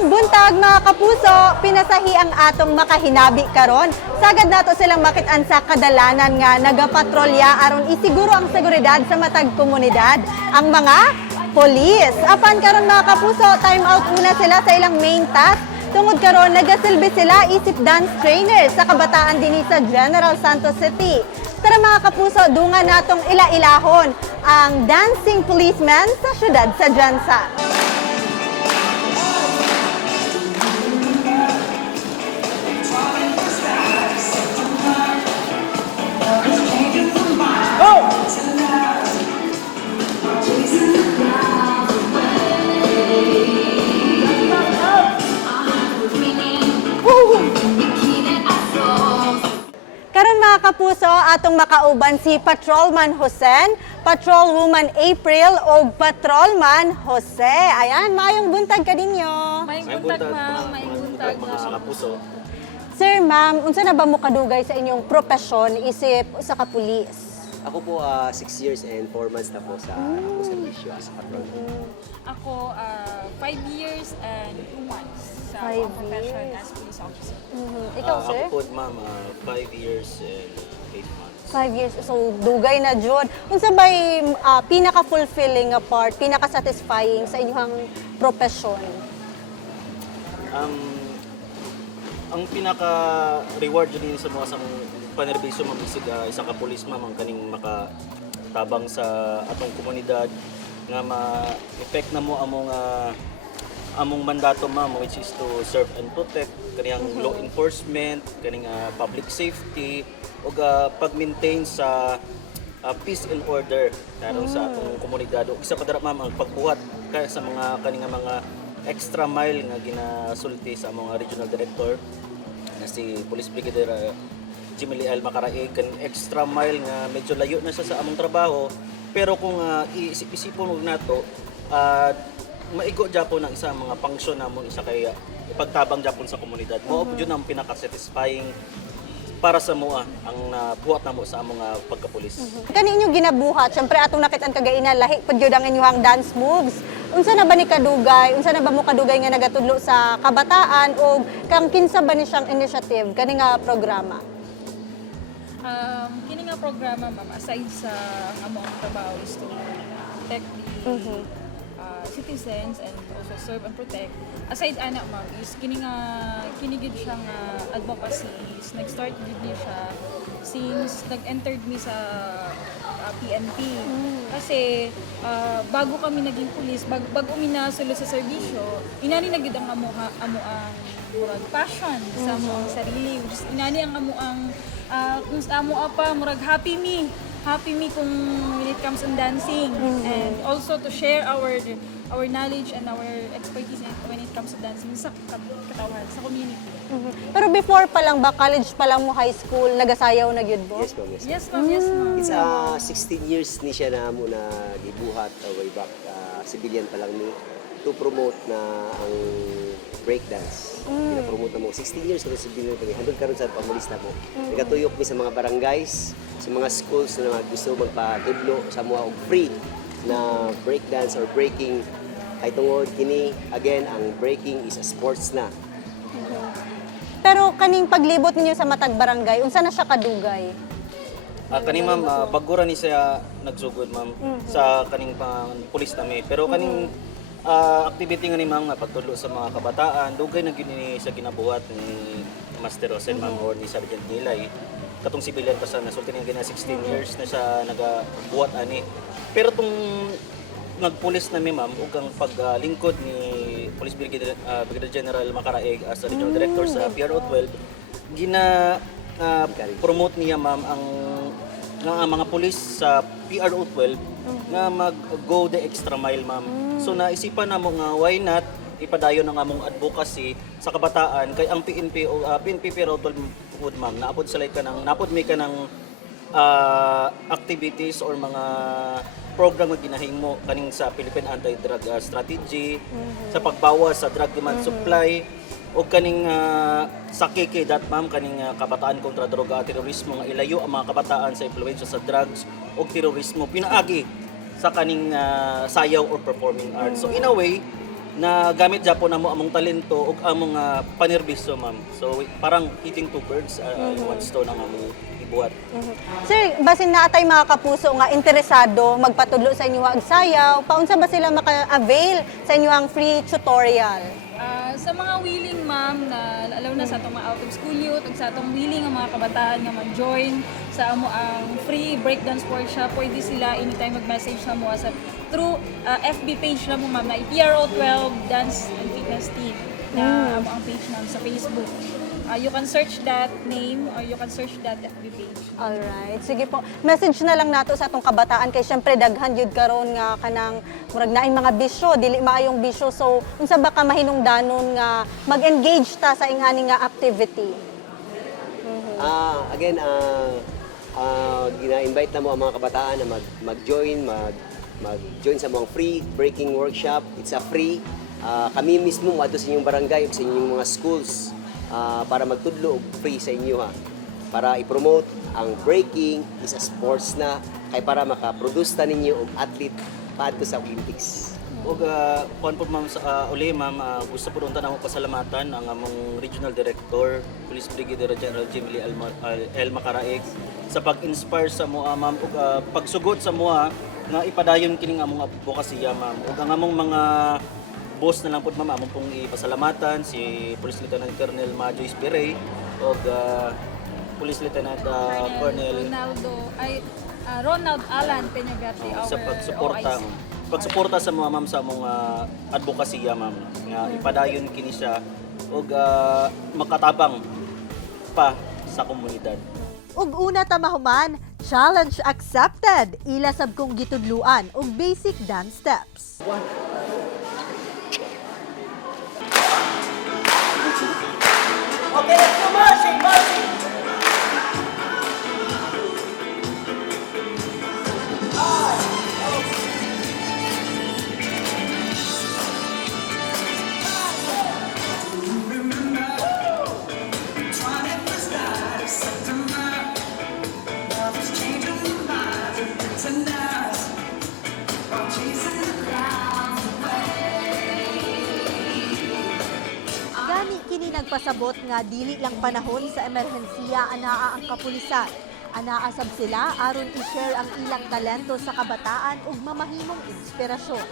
Mayong buntag mga kapuso, pinasahi ang atong makahinabi karon. Sagad nato silang makitaan sa kadalanan nga nagapatrolya aron isiguro ang seguridad sa matag komunidad. Ang mga polis. Apan karon mga kapuso, time out una sila sa ilang main task. Tungod karon nagasilbi sila isip dance trainer sa kabataan dinhi sa General Santos City. Tara mga kapuso, dungan natong ila-ilahon ang dancing policeman sa syudad sa Jansa. Karon mga kapuso, atong makauban si Patrolman Josen, Patrolwoman April o Patrolman Jose. Ayan, mayong buntag kaninyo. Mayong buntag, ma'am. Mayong buntag, mga kapuso. Sir, ma'am, unsa na ba mo kadugay sa inyong propesyon isip sa kapulis? Ako po 6 years and 4 months na po sa ako servisyo as a patrol. Ako, 5 years and 2 months sa 5 profession years. as police officer. Ikaw, sir? Ako po, ma'am, 5 years and 8 months. 5 years. So, dugay na jud. Unsa ba'y pinaka-fulfilling nga part, pinaka-satisfying sa inyong propesyon? Ang pinaka-reward yun sa mga panerbisyo mamisig isang kapulis ma'am ang kaning makatabang sa atong komunidad nga ma-effect na mo among mandato ma'am, which is to serve and protect kaniyang law enforcement, kaning public safety ug pag-maintain sa peace and order karong sa atong komunidad. Ug isa pa dara ma'am ang pagbuhat kaya sa mga kaning mga extra mile nga ginasulti sa mga regional director na si Police Brigadier Jimmy L. Macaraig, kan extra mile nga medyo layo na siya sa among trabaho, pero kung iisip-isipon mo nato, maigo Japon ang isa mga function namon isa kay ipagtabang Japon sa komunidad. Mo yun ang pinaka-satisfying para sa mua ang buhat namo sa among pagkapulis. Kani inyo ginabuhat, syempre atong nakitaan kagainan lahi pud gyud ang inyong dance moves. Unsa na ba ni kadugay? Unsa na ba mo kadugay nga nagatudlo sa kabataan o kang kinsa ba ni siyang initiative kani nga programa? Kini nga programa, ma'am, aside sa among trabaho is to protect the citizens and also serve and protect. Aside ana, ma'am, is kini gid siya nga advocacy. Nag-start gid niya siya since nag-entered mi sa PNP. Kasi bago kami naging pulis, bago mi nasulo sa serbisyo, inani na gid ang amo ang murag passion sa among sarili. Inani ang amo ang kung sa amo apa murag happy me kung when it comes on dancing, and also to share our knowledge and our expertise when it comes to dancing sa katawan, sa community. Pero before pa lang ba, college pa lang mo, high school, nagasayaw na gyud mo? Yes, ma'am. Yes, ma'am. Yes, ma'am. Yes, ma'am. It's 16 years ni siya na muna gibuhat way back civilian pa lang ni to promote na ang breakdance. Pina-promote na mo. 16 years na civilian kami. Handun karon sa pamulis na mo. Nagatuyok mi sa mga barangays, sa mga schools na gusto magpatudlo sa mga og free na breakdance or breaking. Ay tungod kini again ang breaking is a sports na. Pero kaning paglibot ninyo sa matag barangay, unsa na siya kadugay? Kani ma'am, bagura ni siya nagsugod ma'am sa kaning pulis nami. Pero kaning activity nga ni ma'am nga pagtudlo sa mga kabataan, dugay na gyud ni sa ginabuhat ni Master Rosen ma'am or ni Sergeant Nilay. Katong civilian pa sa nasulti niya gina 16 years na siya nagabuhat ani. Pero tong nagpulis na mi ma'am ug ang paglingkod ni Police Brigadier General Macaraig as Regional Director sa PRO 12 promote niya ma'am ang mga pulis sa PRO 12 nga mag-go the extra mile ma'am. So naisipan namo nga why not ipadayon ang among advocacy sa kabataan kay ang PNP o PNP PRO 12 pud ma'am naapod sila naapod mi ka ng activities or mga program nga ginahimo kaning sa Philippine Anti-Drug Strategy sa pagbawas sa drug demand supply o kaning sakike dat ma'am kaning kabataan kontra droga at terorismo nga ilayo ang mga kabataan sa impluwensya sa drugs o terorismo pinaagi sa kaning sayaw or performing arts. So in a way na gamit Japon namo among talento ug among panerbisyo ma'am. So parang hitting two birds in one stone ang among ibuhat. Sir, basin na atay mga kapuso nga interesado magpatudlo sa inyo ang sayaw, paunsa ba sila maka-avail sa inyo ang free tutorial? Sa mga willing ma'am na lalo na sa atong mga out of school youth ug sa atong willing nga mga kabataan nga mag-join sa amo ang free breakdance workshop, pwede sila anytime mag-message sa mo sa through FB page na mo ma'am na PRO12 Dance and Fitness Team na amo ang page ma'am sa Facebook. You can search that name or you can search that FB page. Alright, sige po. Message na lang nato sa atong kabataan kay syempre daghan yun karon nga kanang murag naing mga bisyo, dili maayong bisyo. So, unsa ba ka mahinungdanon nga mag-engage ta sa ingani nga activity? Gina-invite na mo ang mga kabataan na mag-join sa mga free breaking workshop. It's a free. Kami mismo mo sa inyong barangay o sa inyong mga schools para magtudlo og free sa inyo ha. Para i-promote ang breaking is a sports na kay para maka-produce ta ninyo og athlete paadto sa Olympics. Ug kuan po ma'am sa uli ma'am, gusto po unta namo pasalamatan ang among Regional Director, Police Brigadier General Jimmy L. Macaraig sa pag-inspire sa moa ma'am ug pagsugod sa moa nga ipadayon kining among advokasya ma'am. Ug ang among mga boss na lang po ma'am, among pong ipasalamatan si Police Lieutenant Colonel Majo Espirey ug Police Lieutenant Colonel Ronald Alan Peñagati, sa our pagsuporta sa mga ma'am sa among advokasya ma'am nga ipadayon kini siya ug makatabang pa sa komunidad. Ug una ta mahuman, challenge accepted. Ila sab kong gitudluan og basic dance steps. Okay, let's go marching, marching. Gani kini nagpasabot nga dili lang panahon sa emerhensiya anaa ang kapulisan. Anaa sab sila aron i-share ang ilang talento sa kabataan ug mamahimong inspirasyon.